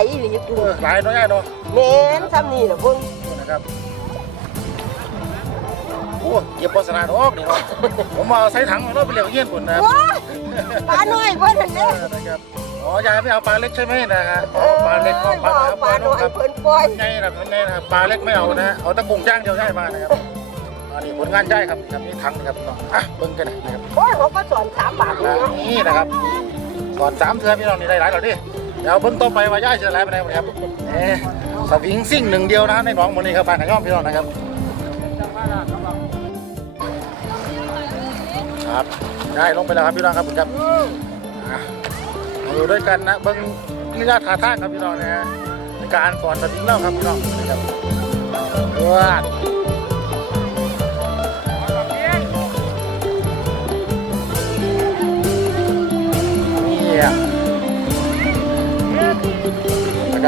ไหลหรือเอกูอหลายน้อยเนาะเน้นซ้ำนี่เหรอพุ่งนะครับโอ้เก็บโฆษณาออกนี่เนาะผมมาเอาใส่ถังเนาะไปเลี้ยงเงี้ยนปุ่นนะครับว้าปลาหน่อยเพิ่นนั่นเอเด้ออนะครับอ๋อยายไม่เอาปลาเล็กใช่ไหมนะฮะเออ๋ออปลาเล็กก็ปลาปลาหน่อยครับเพิ่นปล่อยไงนะครับไงนะครับปลาเล็กไม่เอานะฮะเอาตะกุ้งจ้างเดียวได้มานะครับอันนี้ผลงานได้ครับครับนี่ถังนะครับอะเบิ่งกันนะครับโอ้ยเขาก็สอนสามบาทเลยเนาะนี่นะครับก่อนสามเทือพี่น้องนี่ได้หลายเหรอดิ เดี๋ยวเบิ่งต่อไปว่าย่าจะอะไรไปไหนครับเอ๊สวิงซิ่งหนึ่งเดียวนะในหนองมันนี่ครับบ้านขย่อมพี่น้องนะครับครับได้ลงไปแล้วครับพี่น้องครับคุณครับอะมาอยู่ด้วยกันนะเบิ่งนี่ญาติท่าทาครับพี่น้องนะฮะในการสอนสวิงเล่าครับพี่น้องนะครับว้า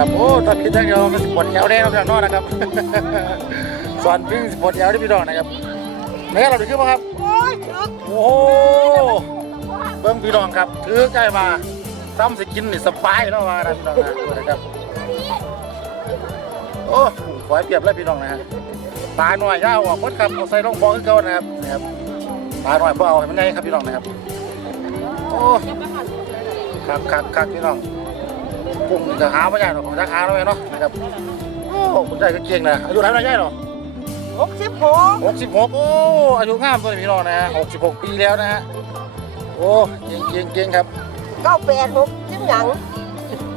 นะครับ โอ้ตอนคิดอย่างเดียวมันสิปวดแอวแดงเราอย่างนอกนะครับ สอนวิ่งสิปวดแอวได้พี่น้องนะครับแม่เราถือขึ้นมาครับ โอ้ยถึกโอ้โหเบิ้งพี่น้องครับถือใกล้มาซ้ำสกินนี่สบายแล้วมานะพี่น้องนะครับ โอ้ขอให้เปรียบเลยพี่น้องนะฮะปลาหน่อยย่าออกมดครับเอาใส่ลงบ่อขึ้นเก่านะครับนะครับปลาหน่อยบ่เอาให้มันไงครับพี่น้องนะครับ โอ้คักคักคักพี่น้อง กุ้งนี่ก็หาไม่ได้หรอกของราคาแล้วไงเนาะนะครับโอ้คุณได้ก็เก่งนะอายุเท่าไหร่ได้หรอหกสิบหกหกสิบหกโอ้อายุงามตัวนี้พี่น้องนะฮะหกสิบหกปีแล้วนะฮะโอ้เก่งเก่งเก่งครับเก้าแปดหกสิบหยัง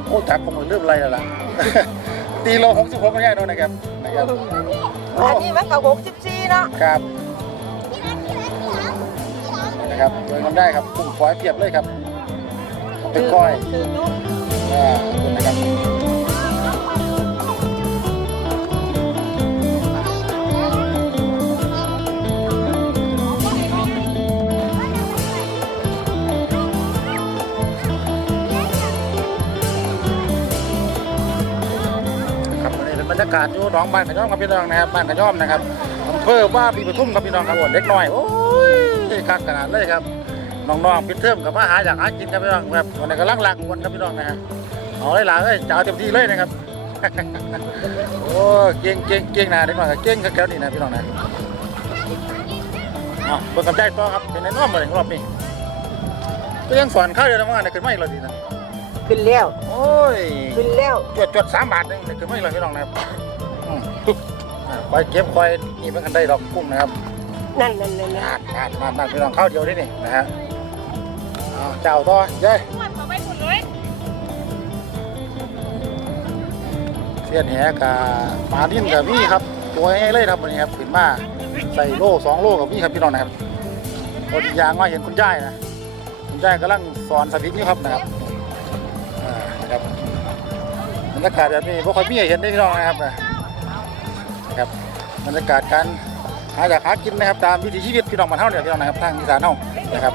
โอ้จักคงเริ่มอะไรแล้วล่ะตีโลหกสิบหกไม่ได้เนาะนะครับนะครับโอ้อันนี้มันก็หกสิบสี่เนาะครับนะครับเดินกันได้ครับกุ้งฝอยเพียบเลยครับเอาเป็นก้อย พื่อบคุณนะครับครับวันนี้บรรยากาศอยู่หนองบ้านขย่อมครับพี่น้องนะครับบ้านขย่อมนะครับอำเภอว่าปีปทุมครับพี่น้องครับเล็กน้อยโอ้ยคักขนาดเลยครับน้องๆพิดเทิมกับมาหาอยากหากินครับพี่น้องครับวันนี้กำลังหลักวนครับพี่น้องนะฮะ เอาเลยหล่ะเอ้ยจะเอาเต็มที่เลยนะครับ โอ้เก่งเก่งเก่งนะเด็กน้อยก็เก่งกับแก้วนี่นะพี่น้องนะเอาเปิดกำใจต่อครับเป็นในน้อมเลยรอบนี้ก็ยังสอนข้าวเดียวนะว่าเนี่ยขึ้นไม่เราดีนะขึ้นแล้วโอ้ยขึ้นแล้วจดจดสามบาทหนึงเนี่ยขึ้นไม่เราพี่น้องนะครับอืมอ่าคอยเก็บคอยนี่มันกันได้ดอกกุ้งนะครับนั่นนั่นนั่นนั่นนานนานนานนานพี่น้องข้าวเดียวได้นี่นะฮะเอาเจ้าต่อเย้ เสียนแหกับปลาดิ้นกับมี่ครับ ตัวใหญ่เลยครับวันนี้ครับขึ้นมาใส่โล่สองโล่กับมี่ครับพี่น้องนะครับคนยางว่าเห็นคุณย่ายนะคุณย่ายกำลังสอนสวิงอยู่ครับนะครับอ่านะครับบรรยากาศแบบนี้พวกคอยมีให้เห็นได้พี่น้องนะครับนะครับบรรยากาศการหาอยากหากินนะครับตามวิถีชีวิตพี่น้องบ้านเฮาเนี่ยพี่น้องนะครับทางอีสานเฮานะครับ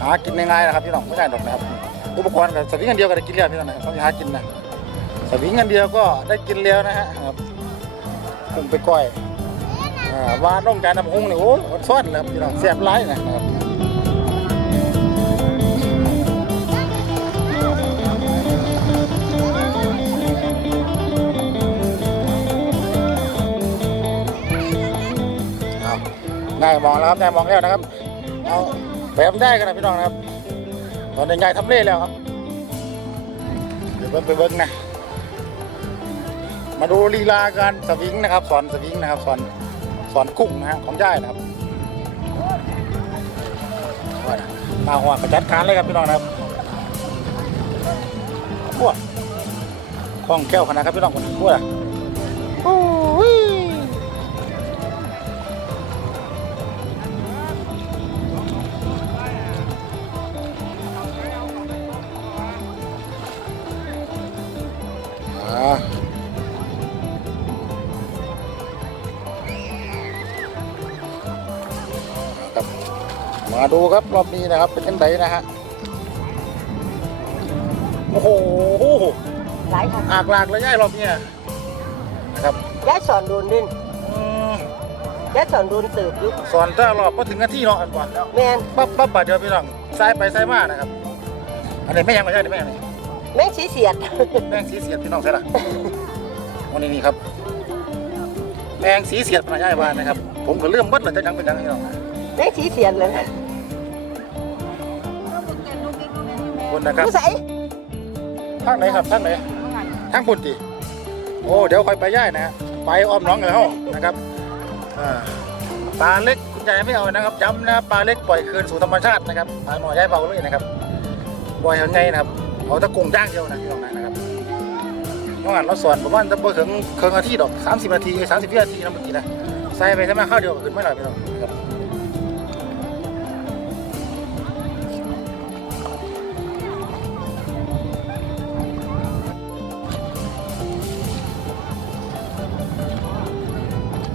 หากินง่ายๆนะครับพี่น้องไม่ใช่ดอกนะครับอุปกรณ์กับสวิงอันเดียวก็ได้กินแล้วพี่น้องนะครับต้องหากินนะ สวิงอันเดียวก็ได้กินแล้วนะฮะครับกุ้งไปก้อยอ่าวานลงจานน้ำหุ้งนี่โอ้ซ้อนเลยพี่น้องแซ่บหลายนะครับเอาได้มองแล้วครับได้มองแล้วนะครับเอาแบบได้กันนะพี่น้องนะครับตอนนี้ยายทำเล่แล้วครับเดี๋ยวเบิ่งไปเบิ่งนะ มาดูลีลาการสวิงนะครับ สอนสวิงนะครับ สอนสอนกุ้งนะฮะของย่ายนะครับมาหัวกระจัดการเลยครับพี่น้องนะครับพวกคล่องแก้วขนาดครับพี่น้องคนพวกอะ ครับ มาดูครับรอบนี้นะครับ เป็นยังไงนะฮะโอ้โหหลายค่ะอากลากเลยย่ายรอบนี้นะครับย้ายสอนโดนดินอืมย้ายสอนโดนเติบอยู่สอนถ้ารอบก็ถึงนาทีเนาะอันก่อนแม่นปั๊บปั๊บบาดเดียวพี่น้องซ้ายไปซ้ายมานะครับอันนี้ไม่ยังไม่ใช่ไม่ยังนี่สแม่งสีเสียดแมงสีเสียดพี่น้องใช่ละวันนี้นี่ครับแมงสีเสียดพนักงานบ้านนะครับ ผมก็เริ่มเบิดเลยจะยังเป็นยังพี่น้อง แม่งสีเสียดเลยนะคนนะครับ ผู้ใส่ทางไหนครับทางไหนทางปุ่นตีโอ้ เดี๋ยวค่อยไปย่ายนะฮะไปอ้อมหน้องเลยเฮานะครับอ่าปลาเล็กคุณยายไม่เอานะครับย้ำนะปลาเล็กปล่อยคืนสู่ธรรมชาตินะครับปลาหน่อยย้ายเบาเลยนะครับปล่อยยังไงนะครับเอาแตะกงย่างเดียวนะพี่น้องนะครับเมื่อวานเราสอนประมาณจะไปถึงเครื่องนาทีดอก30นาที30วินาทีนะเมื่อกี้นะใส่ไปใช่ไหมข้าวเดียวก็ขึ้นไม่หน่อยพี่น้องนะครับ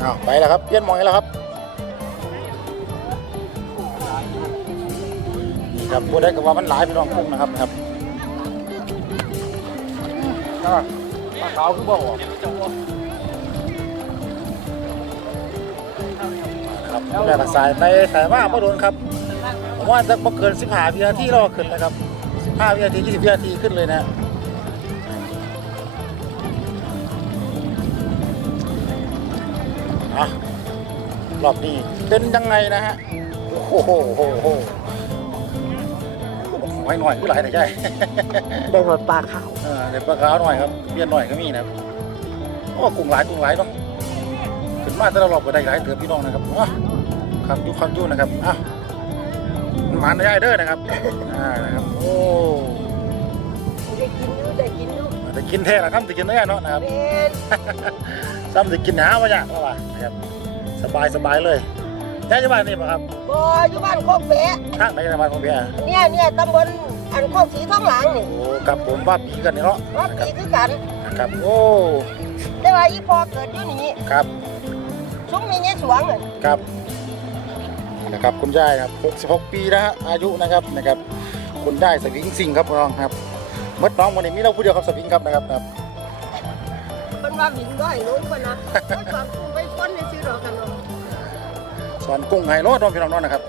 อ้าวไปแล้วครับเปลี่ยนมองอีกแล้วครับนี่ครับพูดได้กับว่ามันหลายพี่น้องกุ้งนะครับนะครับปลาขาวคือบ่ออครับแม่กระสายไปสายมาเมื่อโดนครับผมว่าจะมาเกิน15วินาทีรอขึ้นนะครับ15วินาที20วินาทีขึ้นเลยนะ อะรอบนี้เป็นยังไงนะฮะ โอ้โหโหโหไว้หน่อยผู้หลายหน่ใช่ได้หอดปลาขาวเออเดี๋ยวปลาขาวหน่อยครับเบี้ยนหน่อยก็มีนะครับโอ้กุ้งหลายกุ้งหลายเนาะขึ้นมาแต่ละรอบก็ได้หลายเตือพี่น้องนะครับอะคำยุคำยุนะครับอะมันหมันได้เด้อนะครับอ่านะครับโอ้ได้กินยู่ได้กินยู่แต่กินแท้นะครับแต่กินได้เนาะนะครับ ซ้ำแต่กินหามาอย่างว่านะครับสบายสบายเลยแค่จะบ้านนี่ป่ะครับบ่อยู่บ้านโคกเปะทางไหนในบ้านของพี่อะเนี่ยเนี่ยตำบลอันโคกสีท้องหลังนี่โอ้กับผมว่าปีกันเนี่ยเนาะว่านะคปีรับคือกันนะครับโอ้แต่ว่าอีพอเกิดอยู่นี่ครับซุ้มมีเนี่ยสวงน่ะครับนะครับคุณยายครับ66 ปีนะฮะอายุนะครับนะครับคุณยายสวิงสิงครับน้องครับเมื่อน้องวันนี้มีเราผู้เดียวครับสวิงครับนะครับนะครับ เพิ่นว่าบินด้อยนู้นคนนะไปฝากกุ้งไปคนในซื้อดอกกันเนาะสอนกุ้งไฮโรดน้องพี่น้องเนาะนะครับ